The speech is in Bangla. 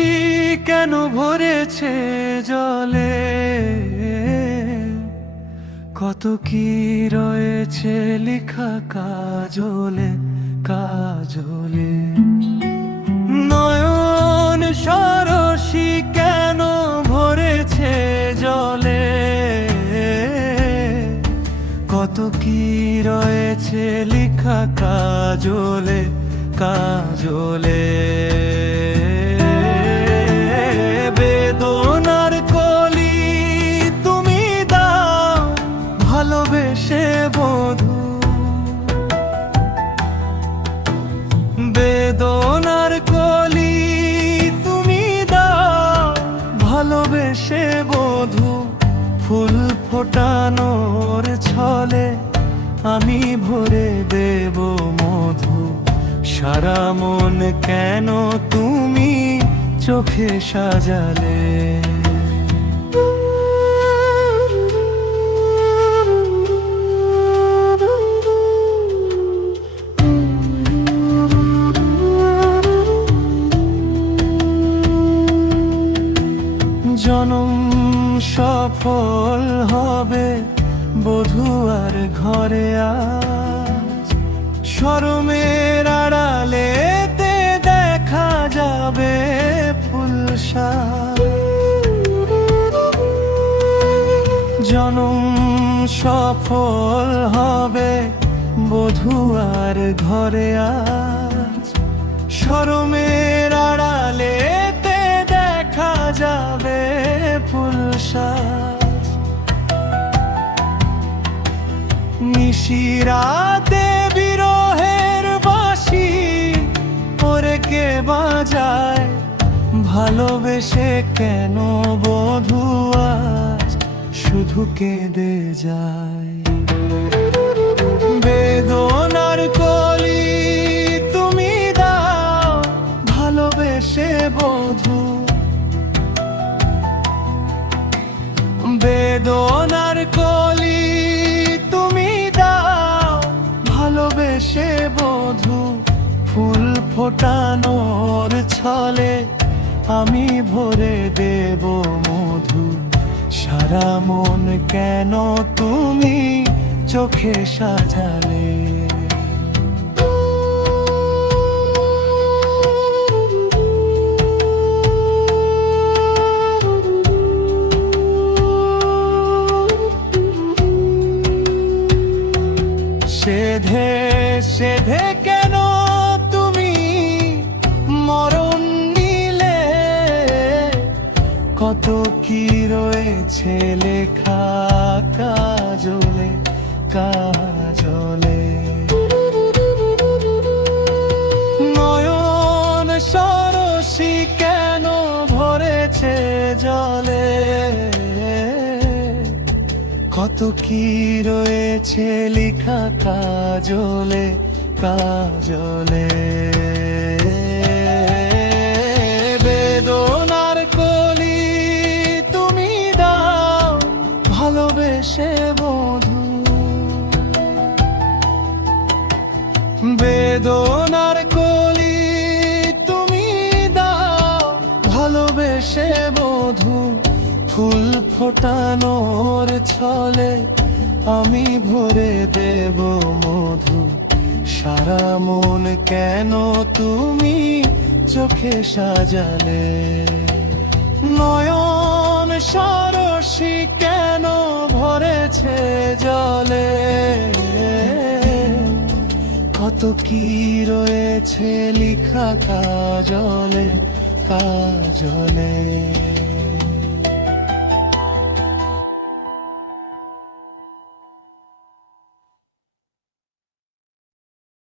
খুশি কেন ভরেছে জলে, কত কি রয়েছে লেখা কাজলে কাজলে। নয়ন সরসী কেন ভরেছে জলে, কত কি রয়েছে লেখা কাজলে কাজলে। বেদনার কলি তুমি দাও ভালোবেসে বধূ, বেদনার কলি তুমি দাও ভালোবেসে বধূ। ফুল ফোটানোর ছলে আমি ভরে দেব মধু, সারা মন কেন তুমি চোখে সাজালে। জনম সফল হবে বধূ আর ঘরে আজ, শরমের আড়ালেতে দেখা যাবে ফুল সাজ। জনম সফল হবে বধূ আর ঘরে আজ, শরমের আড়ালেতে দেখা যাবে ফুল সাজ। নিশিরাতে বিরহের বাঁশি ওরে কে বাজায়, ভালোবেসে কেন বধূ আজ শুধু কেঁদে যায়। বেদনার কলি তুমি দাও ভালোবেসে বধূ, বেদনার কলি তুমি দাও ভালোবেসে বধূ। ফুল ফোটানোর ছলে আমি ভরে দেব মধু, সারা মন কেন তুমি চোখে সাজালে। সেধে সেধে কেন তুমি মরণ নিলে, কত কি রয়েছে লেখা কাজলে কাজলে। নয়ন সরসী কেন ভরেছে জলে, কত কি রয়েছে লেখা কাজলে কাজলে। বেদনার কলি তুমি দাও ভালোবেসে বধূ, বেদনার কলি তুমি দাও ভালোবেসে বধূ। ফুল ফোটানোর ছলে আমি ভরে দেব মধু, সারা মন কেন তুমি চোখে সাজালে। নয়ন সরসী কেন ভরেছে জলে, কত কি রয়েছে লেখা কাজলে কাজলে।